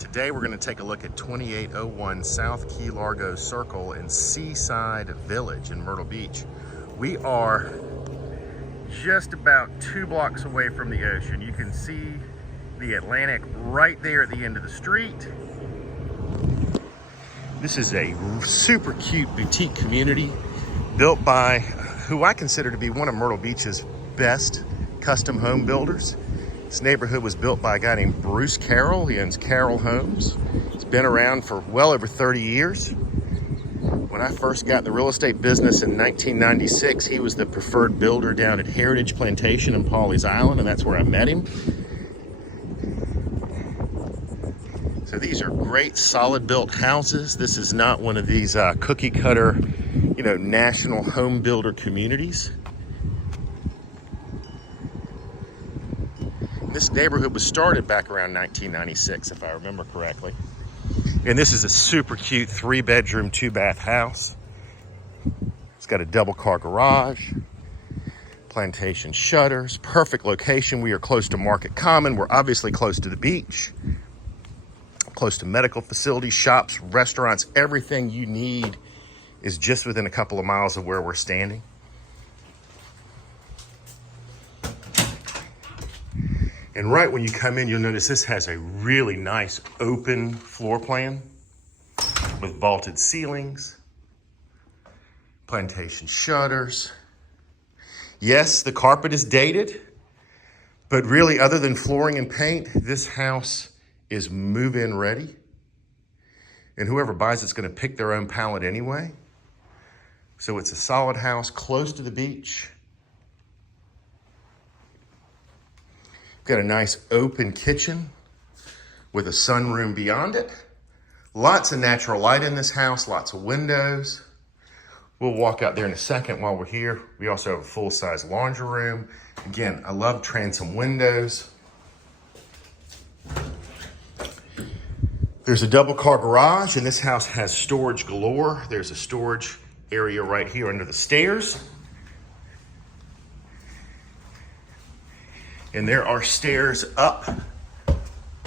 Today we're going to take a look at 2801 South Key Largo Circle in Seaside Village in Myrtle Beach. We are just about 2 blocks away from the ocean. You can see the Atlantic right there at the end of the street. This is a super cute boutique community built by who I consider to be one of Myrtle Beach's best custom home builders. This neighborhood was built by a guy named Bruce Carroll. He owns Carroll Homes. It's been around for well over 30 years. When I first got in the real estate business in 1996, he was the preferred builder down at Heritage Plantation in Pawleys Island, and that's where I met him. So these are great, solid built houses. This is not one of these cookie cutter, national home builder communities. This neighborhood was started back around 1996, if I remember correctly. And this is a super cute 3-bedroom, 2-bath house. It's got a double car garage, plantation shutters, perfect location. We are close to Market Common. We're obviously close to the beach, close to medical facilities, shops, restaurants. Everything you need is just within a couple of miles of where we're standing. And right when you come in, you'll notice this has a really nice open floor plan with vaulted ceilings, plantation shutters. Yes, the carpet is dated, but really other than flooring and paint, this house is move-in ready. And whoever buys it's gonna pick their own palette anyway. So it's a solid house close to the beach. Got a nice open kitchen with a sunroom beyond it. Lots of natural light in this house, lots of windows. We'll walk out there in a second while we're here. We also have a full-size laundry room. Again, I love transom windows. There's a double car garage, and this house has storage galore. There's a storage area right here under the stairs. And there are stairs up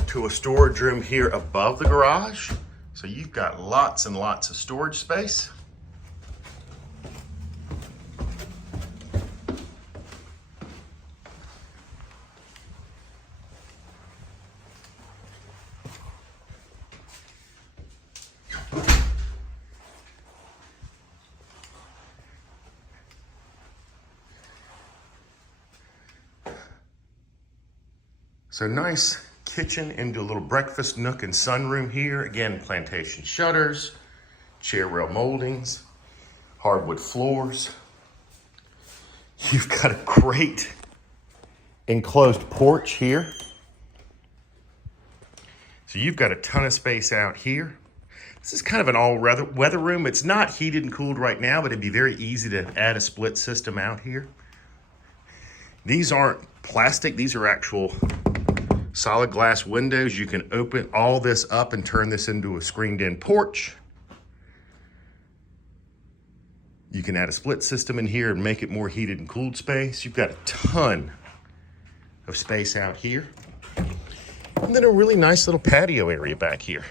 to a storage room here above the garage. So you've got lots and lots of storage space. So nice kitchen into a little breakfast nook and sunroom here. Again, plantation shutters, chair rail moldings, hardwood floors. You've got a great enclosed porch here. So you've got a ton of space out here. This is kind of an all-weather room. It's not heated and cooled right now, but it'd be very easy to add a split system out here. These aren't plastic. These are actual solid glass windows. You can open all this up and turn this into a screened-in porch. You can add a split system in here and make it more heated and cooled space. You've got a ton of space out here. And then a really nice little patio area back here.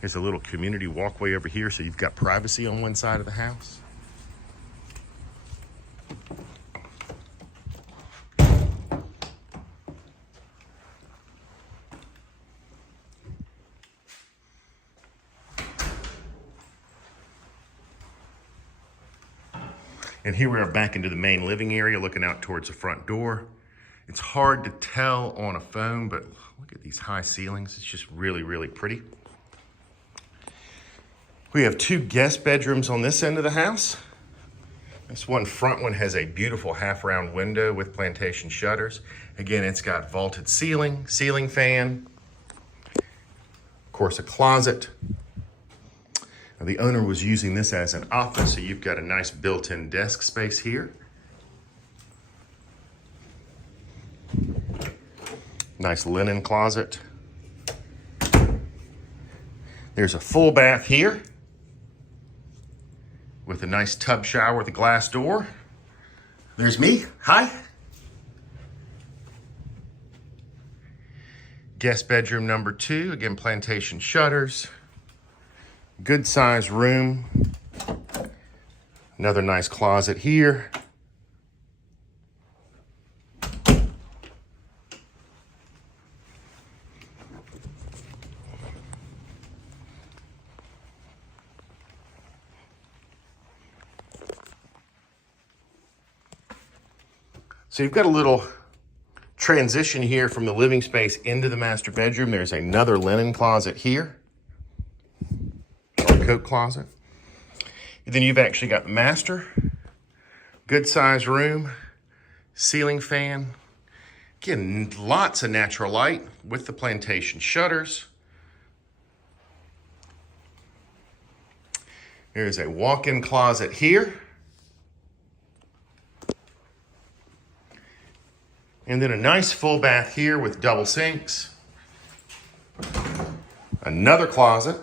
There's a little community walkway over here, so you've got privacy on one side of the house. And here we are back into the main living area, looking out towards the front door. It's hard to tell on a phone, but look at these high ceilings. It's just really, really pretty. We have 2 guest bedrooms on this end of the house. This one front one has a beautiful half-round window with plantation shutters. Again, it's got vaulted ceiling fan, of course, a closet. Now, the owner was using this as an office, so you've got a nice built-in desk space here. Nice linen closet. There's a full bath here with a nice tub shower with a glass door. There's me. Hi. Guest bedroom number 2. Again, plantation shutters. Good size room. Another nice closet here. So you've got a little transition here from the living space into the master bedroom. There's another linen closet here, or coat closet. And then you've actually got the master, good size room, ceiling fan. Again, lots of natural light with the plantation shutters. There's a walk-in closet here. And then a nice full bath here with double sinks. Another closet.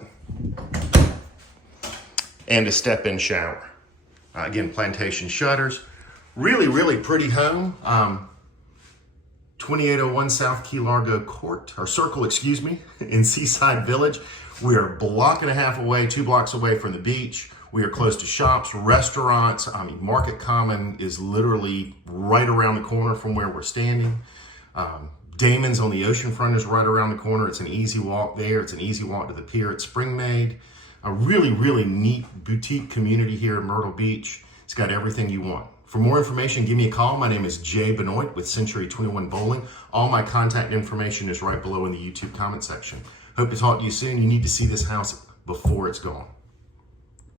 And a step-in shower. Again, plantation shutters. Really, really pretty home. 2801 South Key Largo Circle, excuse me, in Seaside Village. We are a block and a half away, 2 blocks away from the beach. We are close to shops, restaurants. I mean, Market Common is literally right around the corner from where we're standing. Damon's on the ocean front is right around the corner. It's an easy walk there. It's an easy walk to the pier at Springmaid. A really, really neat boutique community here in Myrtle Beach. It's got everything you want. For more information, give me a call. My name is Jay Bonnoitt with Century 21 Boling. All my contact information is right below in the YouTube comment section. Hope to talk to you soon. You need to see this house before it's gone.